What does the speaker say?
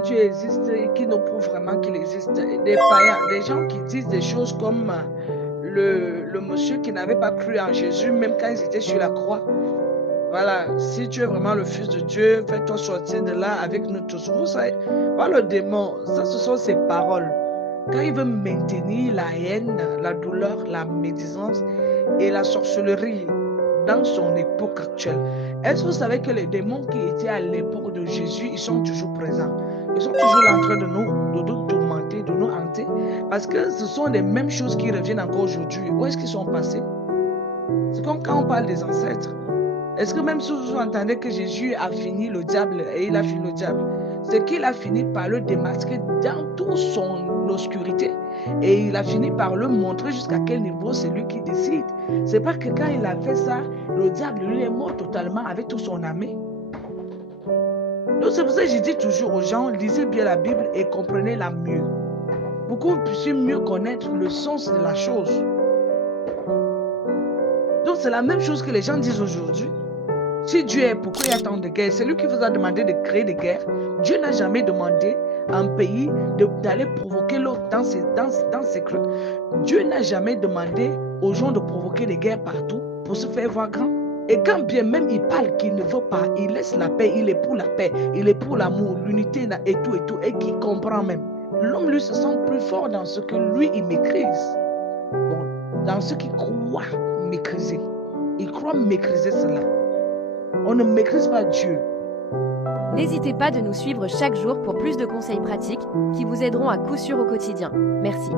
que Dieu existe et qui nous prouve vraiment qu'il existe. Des païens, des gens qui disent des choses comme le monsieur qui n'avait pas cru en Jésus, même quand ils étaient sur la croix. Voilà, si tu es vraiment le Fils de Dieu, fais-toi sortir de là avec nous tous. Vous savez, pas le démon, ça ce sont ses paroles. Quand il veut maintenir la haine, la douleur, la médisance et la sorcellerie dans son époque actuelle. Est-ce que vous savez que les démons qui étaient à l'époque de Jésus, ils sont toujours présents? Ils sont toujours là en train de nous tourmenter, de nous hanter, parce que ce sont les mêmes choses qui reviennent encore aujourd'hui. Où est-ce qu'ils sont passés? C'est comme quand on parle des ancêtres. Est-ce que même si vous entendez que Jésus a fini le diable et il a fini le diable, c'est qu'il a fini par le démasquer dans toute son obscurité et il a fini par le montrer jusqu'à quel niveau c'est lui qui décide. C'est pas que quand il a fait ça, le diable lui est mort totalement avec tout son armée. Donc c'est pour ça que je dis toujours aux gens, lisez bien la Bible et comprenez-la mieux. Pour que vous puissiez mieux connaître le sens de la chose. Donc c'est la même chose que les gens disent aujourd'hui. Si Dieu est, pourquoi il y a tant de guerres? C'est lui qui vous a demandé de créer des guerres. Dieu n'a jamais demandé à un pays d'aller provoquer l'autre dans ses creux. Dieu n'a jamais demandé aux gens de provoquer des guerres partout pour se faire voir grand. Et quand bien même il parle qu'il ne veut pas, il laisse la paix, il est pour la paix, il est pour l'amour, l'unité et tout, et qui comprend même. L'homme, lui, se sent plus fort dans ce que lui, il maîtrise. Bon, dans ce qu'il croit maîtriser. Il croit maîtriser cela. On ne maîtrise pas Dieu. N'hésitez pas de nous suivre chaque jour pour plus de conseils pratiques qui vous aideront à coup sûr au quotidien. Merci.